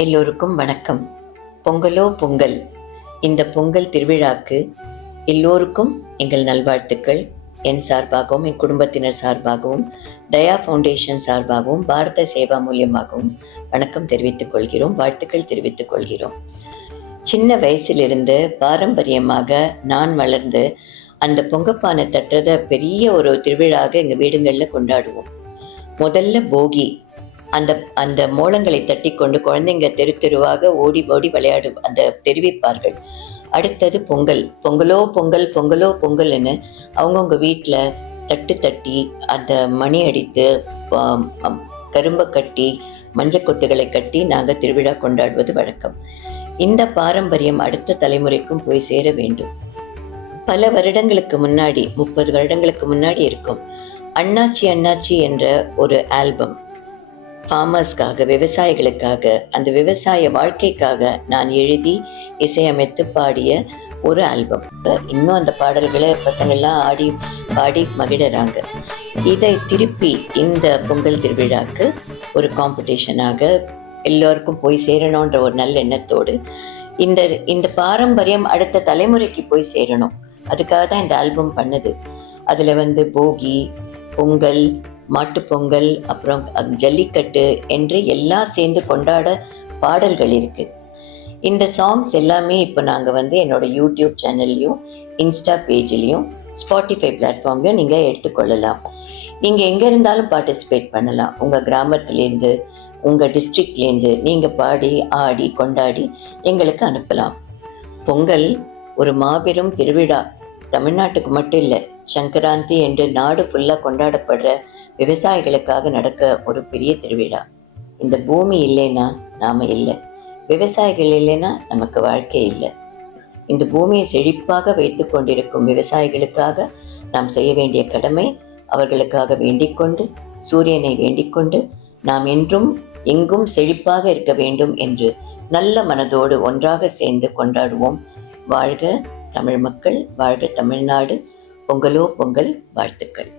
எல்லோருக்கும் வணக்கம். பொங்கலோ பொங்கல். இந்த பொங்கல் திருவிழாக்கு எல்லோருக்கும் எங்கள் நல்வாழ்த்துக்கள். என் சார்பாகவும் என் குடும்பத்தினர் சார்பாகவும் தயா ஃபவுண்டேஷன் சார்பாகவும் பாரத சேவா மூலியமாகவும் வணக்கம் தெரிவித்துக் கொள்கிறோம், வாழ்த்துக்கள் தெரிவித்துக் கொள்கிறோம். சின்ன வயசிலிருந்து பாரம்பரியமாக நான் வளர்ந்து அந்த பொங்கப்பானை தட்டுறத பெரிய ஒரு திருவிழாக எங்கள் வீடுகளில் கொண்டாடுவோம். முதல்ல போகி. அந்த அந்த மோளங்களை தட்டி கொண்டு குழந்தைங்க தெரு தெருவாக ஓடி ஓடி அந்த தெரிவிப்பார்கள். அடுத்தது பொங்கல். பொங்கலோ பொங்கல், பொங்கலோ பொங்கல்னு அவங்கவுங்க வீட்டில் தட்டு தட்டி அந்த மணி அடித்து கரும்பை கட்டி மஞ்சள் கொத்துகளை கட்டி நாங்கள் திருவிழா கொண்டாடுவது வழக்கம். இந்த பாரம்பரியம் அடுத்த தலைமுறைக்கும் போய் சேர வேண்டும். பல வருடங்களுக்கு முன்னாடி, 30 வருடங்களுக்கு முன்னாடி இருக்கும் அண்ணாச்சி அண்ணாச்சி என்ற ஒரு ஆல்பம் ஃபார்மர்ஸ்க்காக, விவசாயிகளுக்காக, அந்த விவசாய வாழ்க்கைக்காக நான் எழுதி இசையமைத்து பாடிய ஒரு ஆல்பம். இன்னும் அந்த பாடல்களை பசங்கள்லாம் ஆடி பாடி மகிழறாங்க. இதை திருப்பி இந்த பொங்கல் திருவிழாக்கு ஒரு காம்படிஷனாக எல்லோருக்கும் போய் சேரணுன்ற ஒரு நல்ல எண்ணத்தோடு இந்த இந்த பாரம்பரியம் அடுத்த தலைமுறைக்கு போய் சேரணும், அதுக்காக தான் இந்த ஆல்பம் பண்ணுது. அதில் போகி, பொங்கல், மாட்டுப்பொங்கல், அப்புறம் ஜல்லிக்கட்டு என்று எல்லாம் சேர்ந்து கொண்டாட பாடல்கள் இருக்கு. இந்த சாங்ஸ் எல்லாமே இப்போ நாங்கள் என்னோட யூடியூப் சேனல்லையும், இன்ஸ்டா பேஜ்லேயும், ஸ்பாட்டிஃபை பிளாட்ஃபார்ம்லையும் நீங்கள் எடுத்துக்கொள்ளலாம். நீங்கள் எங்கே இருந்தாலும் பார்ட்டிசிபேட் பண்ணலாம். உங்கள் கிராமத்துலேருந்து, உங்கள் டிஸ்ட்ரிக்ட்லேருந்து நீங்கள் பாடி ஆடி கொண்டாடி எங்களுக்கு அனுப்பலாம். பொங்கல் ஒரு மாபெரும் திருவிழா. தமிழ்நாட்டுக்கு மட்டும் இல்லை, சங்கராந்தி என்று நாடு ஃபுல்லாக கொண்டாடப்படுற விவசாயிகளுக்காக நடக்க ஒரு பெரிய திருவிழா. இந்த பூமி இல்லைன்னா நாம் இல்லை, விவசாயிகள் இல்லைன்னா நமக்கு வாழ்க்கை இல்லை. இந்த பூமியை செழிப்பாக வைத்து கொண்டிருக்கும் விவசாயிகளுக்காக நாம் செய்ய வேண்டிய கடமை, அவர்களுக்காக வேண்டிக்கொண்டு, சூரியனை வேண்டிக்கொண்டு, நாம் என்றும் எங்கும் செழிப்பாக இருக்க வேண்டும் என்று நல்ல மனதோடு ஒன்றாக சேர்ந்து கொண்டாடுவோம். வாழ்க தமிழ் மக்கள், வாழ்க தமிழ்நாடு. பொங்கலோ பொங்கல். வாழ்த்துக்கள்.